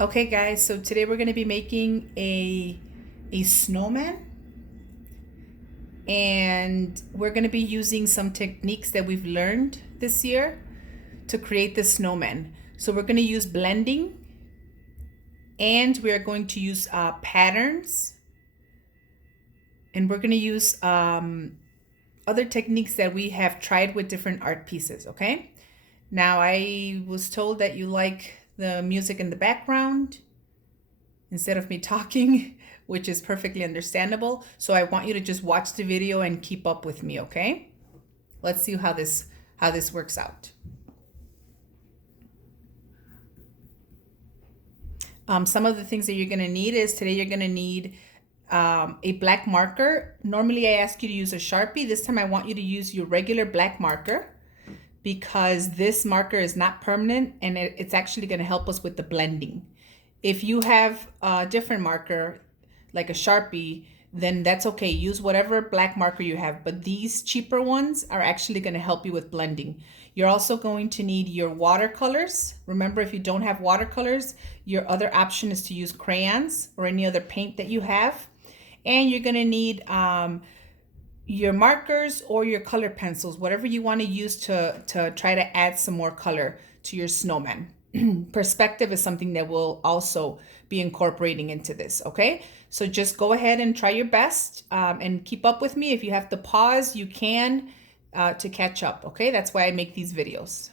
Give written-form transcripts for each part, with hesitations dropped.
Okay guys, so today we're going to be making a snowman, and we're going to be using some techniques that we've learned this year to create the snowman. So we're going to use blending, and we are going to use patterns, and we're going to use other techniques that we have tried with different art pieces. Okay, now I was told that you like the music in the background instead of me talking, which is perfectly understandable. So I want you to just watch the video and keep up with me, okay? Let's see how this works out. Some of the things that you're gonna need is today you're gonna need a black marker. Normally I ask you to use a Sharpie. This time I want you to use your regular black marker because this marker is not permanent and it's actually gonna help us with the blending. If you have a different marker, like a Sharpie, then that's okay. Use whatever black marker you have, but these cheaper ones are actually going to help you with blending. You're also going to need your watercolors. Remember, if you don't have watercolors, your other option is to use crayons or any other paint that you have. And you're going to need your markers or your color pencils, whatever you want to use to try to add some more color to your snowman. Perspective is something that we'll also be incorporating into this, okay? So just go ahead and try your best and keep up with me. If you have to pause, you can to catch up, okay? That's why I make these videos.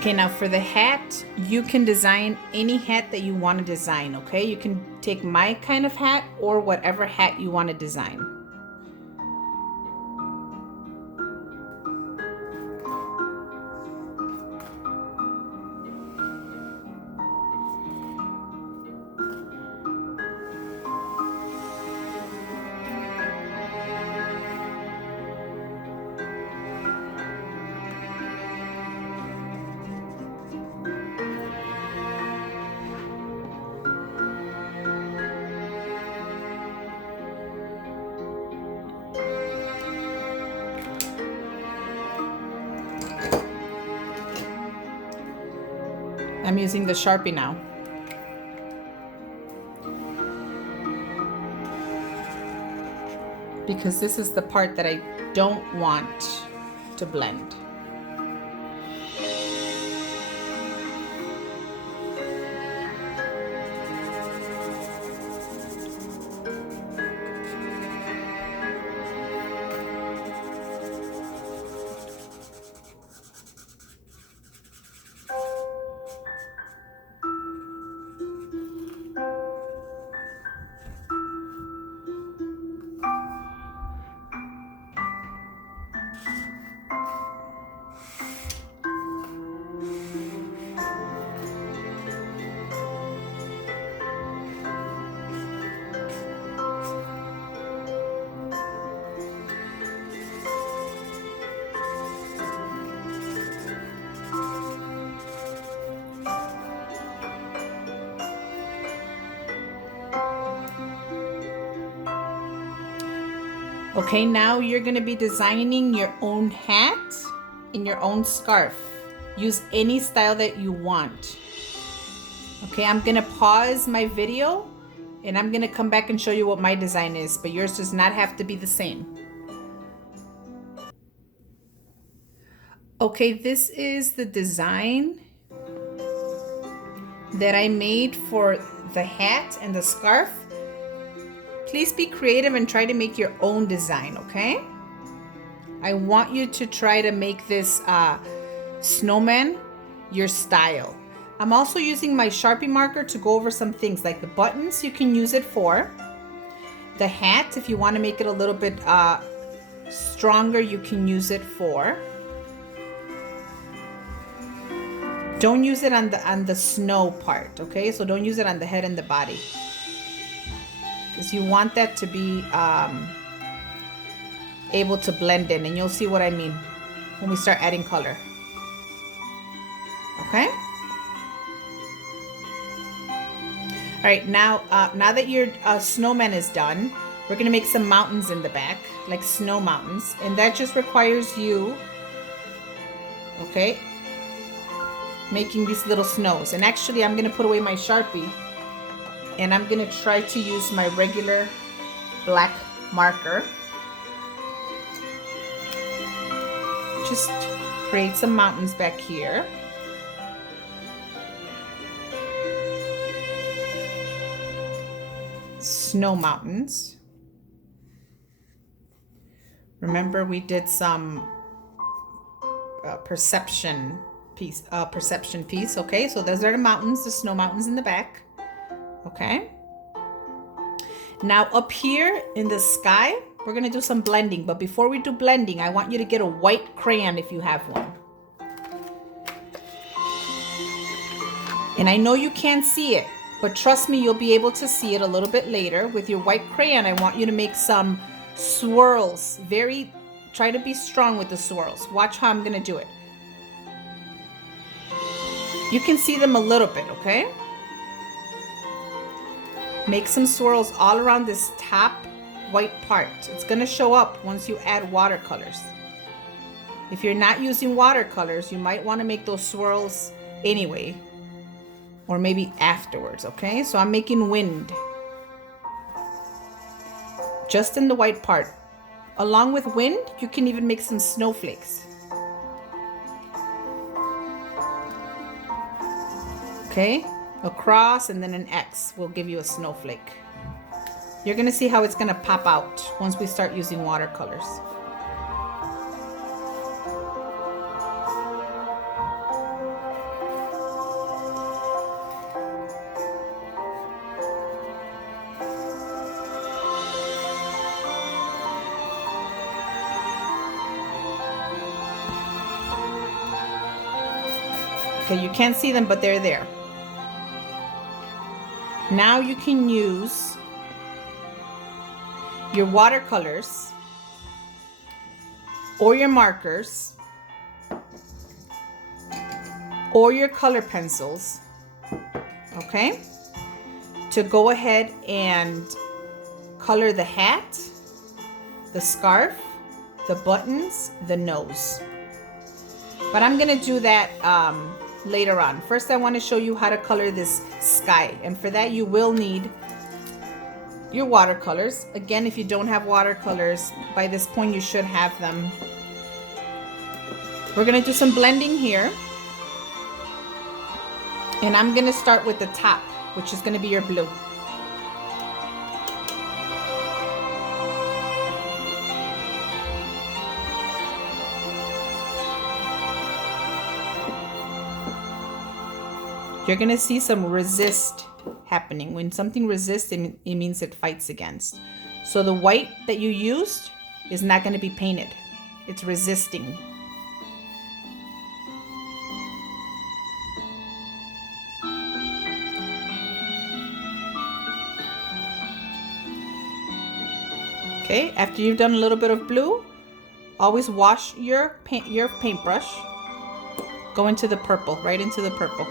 Okay, now for the hat, you can design any hat that you want to design, okay? You can take my kind of hat or whatever hat you want to design. I'm using the Sharpie now. Because this is the part that I don't want to blend. Okay, now you're gonna be designing your own hat and your own scarf. Use any style that you want. Okay, I'm gonna pause my video and I'm gonna come back and show you what my design is, but yours does not have to be the same. Okay, this is the design that I made for the hat and the scarf. Please be creative and try to make your own design, okay? I want you to try to make this snowman your style. I'm also using my Sharpie marker to go over some things like the buttons. You can use it for the hat. If you want to make it a little bit stronger, you can use it for. Don't use it on the snow part, okay? So don't use it on the head and the body, because you want that to be able to blend in, and you'll see what I mean when we start adding color. Okay? All right, now that your snowman is done, we're gonna make some mountains in the back, like snow mountains, and that just requires you, okay, making these little snows. And actually, I'm gonna put away my Sharpie, and I'm gonna try to use my regular black marker. Just create some mountains back here. Snow mountains. Remember, we did some perception piece. Okay, so those are the mountains, the snow mountains in the back. Okay. Now up here in the sky, we're gonna do some blending. But before we do blending, I want you to get a white crayon if you have one. And I know you can't see it, but trust me, you'll be able to see it a little bit later. With your white crayon, I want you to make some swirls. Try to be strong with the swirls. Watch how I'm gonna do it. You can see them a little bit, okay? Make some swirls all around this top white part. It's gonna show up once you add watercolors. If you're not using watercolors, you might wanna make those swirls anyway, or maybe afterwards, okay? So I'm making wind just in the white part. Along with wind, you can even make some snowflakes. Okay, across and then an X will give you a snowflake. You're gonna see how it's gonna pop out once we start using watercolors. Okay, you can't see them, but they're there. Now you can use your watercolors or your markers or your color pencils, okay, to go ahead and color the hat, the scarf, the buttons, the nose. But I'm gonna do that later on. First, I want to show you how to color this sky, and for that you will need your watercolors. Again, if you don't have watercolors, by this point you should have them. We're gonna do some blending here, and I'm gonna start with the top, which is gonna be your blue. You're gonna see some resist happening. When something resists, it means it fights against. So the white that you used is not gonna be painted. It's resisting. Okay, after you've done a little bit of blue, always wash your paintbrush. Go into the purple, right into the purple.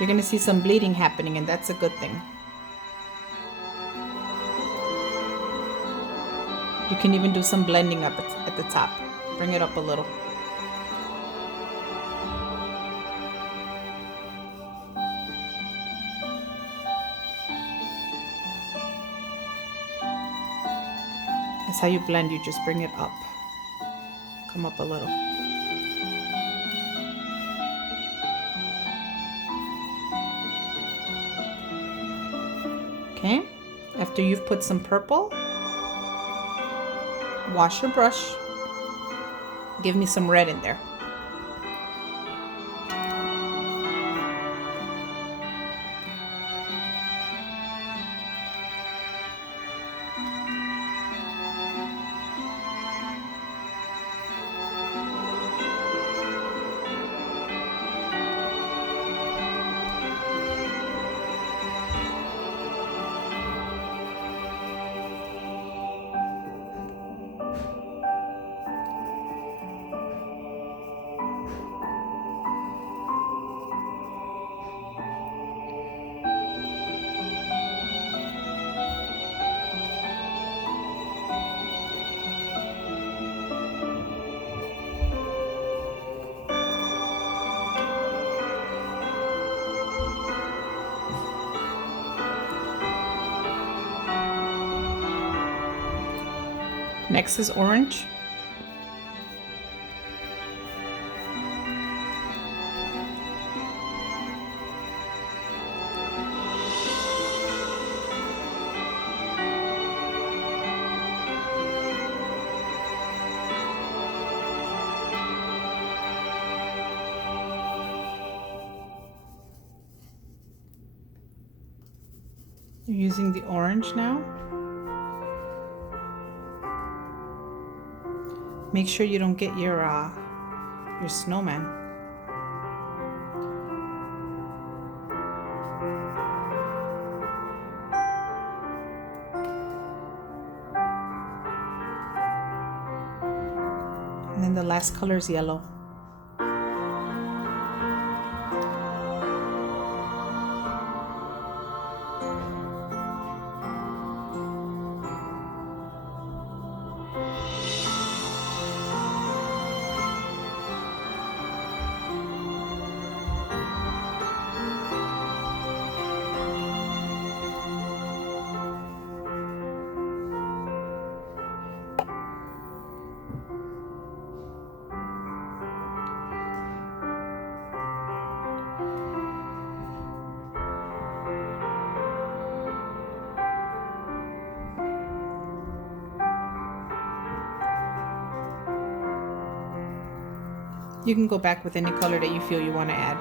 you're gonna see some bleeding happening, and that's a good thing. You can even do some blending up at the top. Bring it up a little. That's how you blend. You just bring it up. Come up a little. Okay, after you've put some purple, wash your brush. Give me some red in there. Next is orange. You're using the orange now. Make sure you don't get your snowman. And then the last color is yellow. You can go back with any color that you feel you want to add.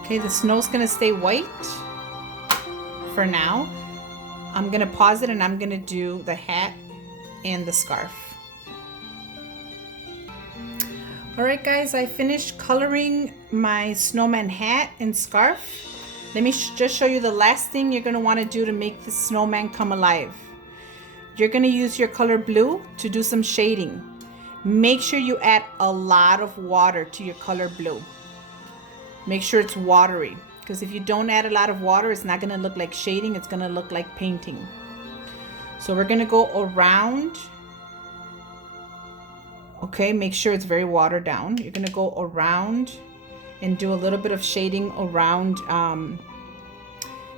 Okay, the snow's gonna stay white for now. I'm gonna pause it and I'm gonna do the hat and the scarf. All right, guys, I finished coloring my snowman hat and scarf. Let me just show you the last thing you're gonna wanna do to make the snowman come alive. You're gonna use your color blue to do some shading. Make sure you add a lot of water to your color blue. Make sure it's watery, because if you don't add a lot of water, it's not gonna look like shading, it's gonna look like painting. So we're gonna go around. Okay, make sure it's very watered down. You're gonna go around and do a little bit of shading around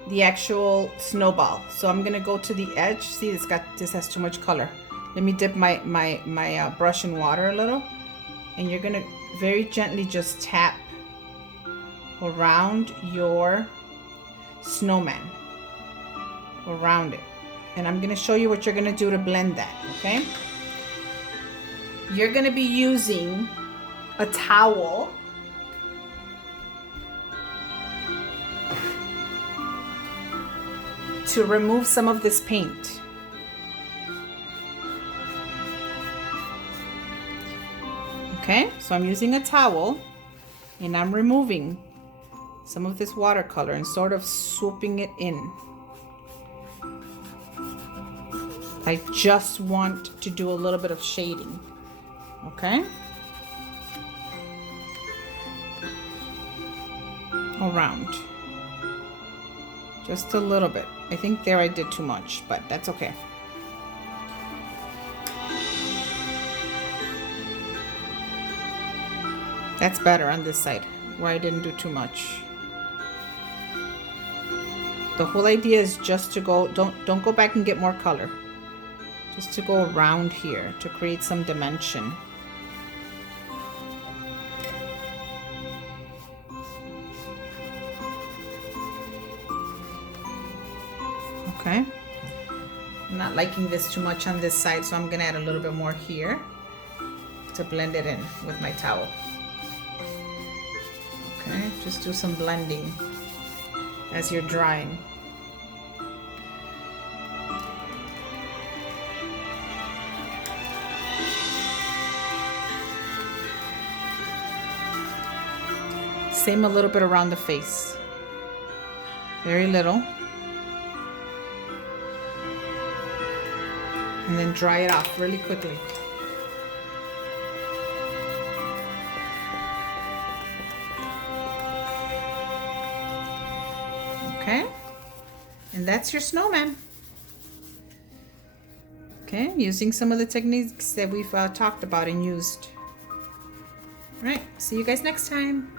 the actual snowball. So I'm gonna go to the edge. See, this has too much color. Let me dip my brush in water a little, and you're gonna very gently just tap around your snowman, around it. And I'm gonna show you what you're gonna do to blend that, okay? You're gonna be using a towel to remove some of this paint. Okay, so I'm using a towel and I'm removing some of this watercolor and sort of swooping it in. I just want to do a little bit of shading, okay? Around. Just a little bit. I think there I did too much, but that's okay. That's better on this side, where I didn't do too much. The whole idea is just to go, don't go back and get more color. Just to go around here to create some dimension. Okay. I'm not liking this too much on this side, so I'm gonna add a little bit more here to blend it in with my towel. Okay, just do some blending as you're drying. Same a little bit around the face. Very little. And then dry it off really quickly. Okay, and that's your snowman. Okay, using some of the techniques that we've talked about and used. All right, see you guys next time.